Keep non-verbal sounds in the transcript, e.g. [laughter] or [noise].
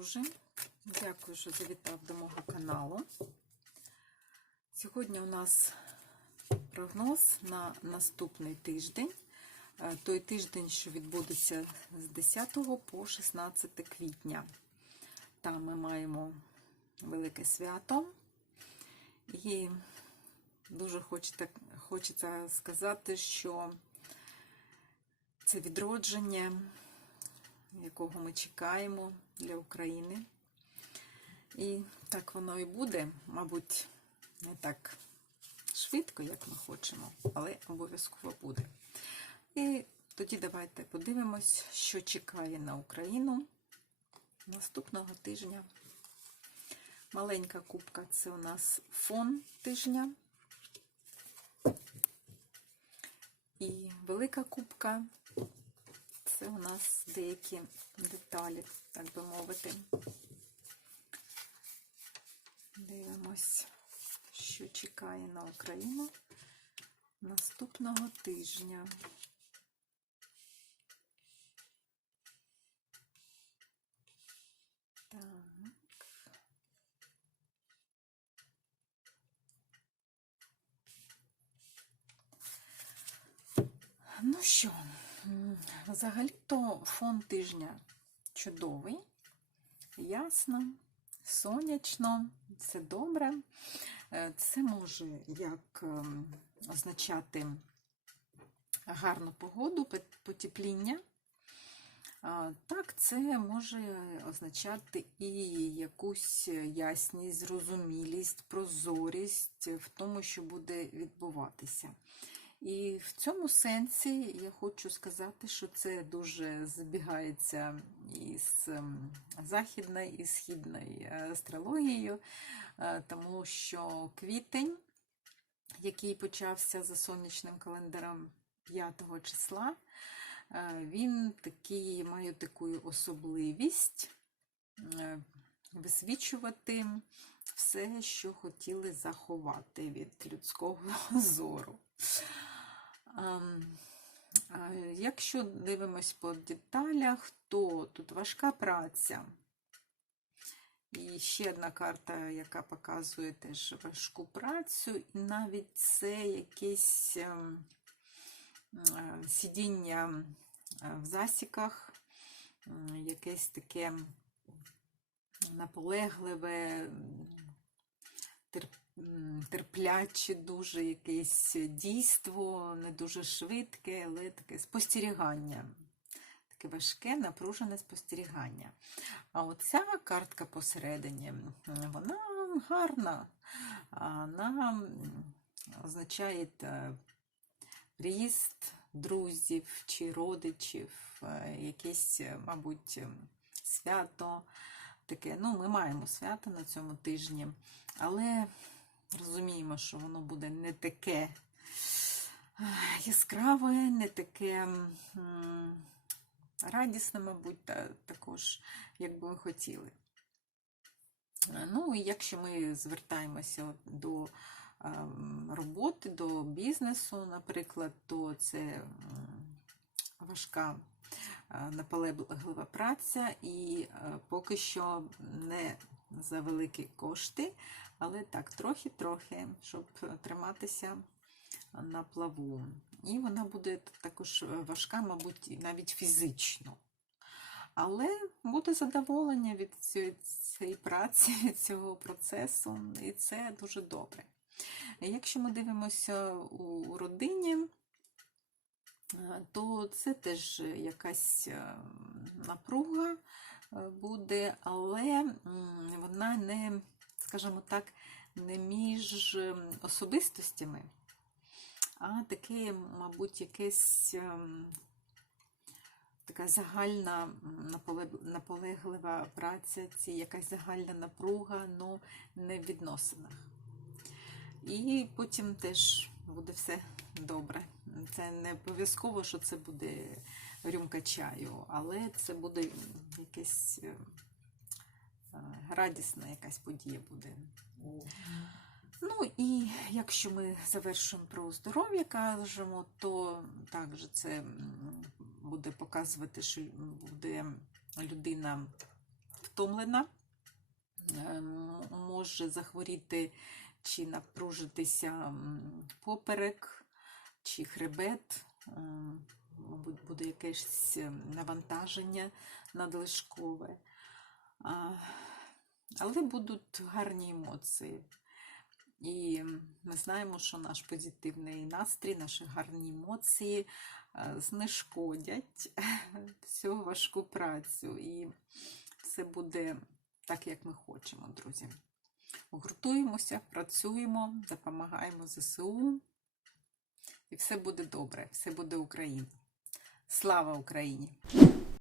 друже! Дякую, що завітав до мого каналу. Сьогодні у нас прогноз на наступний тиждень. Е, Той тиждень, що відбудеться з 10 по 16 квітня. Там ми маємо велике свято. І дуже хочеться, хочеться сказати, що це відродження, якого ми чекаємо для України. І так воно і буде, мабуть, не так швидко, як ми хочемо, але обов'язково буде. І тоді давайте подивимось, що чекає на Україну наступного тижня. Маленька кубка це у нас фон тижня. І велика кубка це у нас деякі деталі, так би мовити. Дивимось, що чекає на Україну наступного тижня. Так. Ну що, взагалі-то фон тижня чудовий, ясно, сонячно, все добре. Е, Це може як ем, означати гарну погоду, потепління. Так, це може означати і якусь ясність, зрозумілість, прозорість в тому, що буде відбуватися. І в цьому сенсі я хочу сказати, що це дуже збігається із ем, західною і східною астрологією, е, тому що квітень, який почався за сонячним календарем 5 числа, е, він такий має таку особливість е, висвічувати все, що хотіли заховати від людського [laughs] зору. Ем, Якщо дивимось по деталях, то тут важка праця. І ще одна карта, яка показує теж важку працю, і навіть це якесь ем, е, сидіння в засіках, якесь таке наполегливе, м, терп- м, терпляче дуже якесь дійство, не дуже швидке, але таке спостерігання. Таке важке, напружене спостерігання. А оця картка посередині, вона гарна. Вона означає е, приїзд друзів чи родичів, е, якесь, е, мабуть, свято. Таке, ну, ми маємо свято на цьому тижні, але розуміємо, що воно буде не таке е, яскраве, не таке радісне, мабуть, та, також, як би ми хотіли. Е, Ну, і якщо ми звертаємося до ем, роботи, до бізнесу, наприклад, то це важка наполеглива праця і е, поки що не за великі кошти, але так, трохи-трохи, щоб триматися на плаву. І вона буде також важка, мабуть, навіть фізично. Але буде задоволення від цієї праці, від цього процесу, і це дуже добре. Якщо ми дивимося у родині, е, то це теж якась е, напруга е, буде, але вона не, скажімо так, не між ем, особистостями, а таке, мабуть, якесь ем, така загальна наполеглива праця, ці якась загальна напруга, ну не в відносинах. І потім теж буде все добре. Це не обов'язково, що це буде рюмка чаю, але це буде якесь е, е, радісна якась подія буде. Ну і якщо ми завершуємо про здоров'я, кажемо, то також це буде показувати, що буде людина втомлена, ем, може захворіти чи напружитися поперек, чи хребет, ем, мабуть, буде якесь ем, навантаження надлишкове. Але будуть гарні емоції. І ми знаємо, що наш позитивний настрій, наші гарні емоції е, знешкодять [laughs] всю важку працю. І все буде так, як ми хочемо, друзі. Гуртуємося, працюємо, допомагаємо ЗСУ. І все буде добре, все буде Україна. Слава Україні!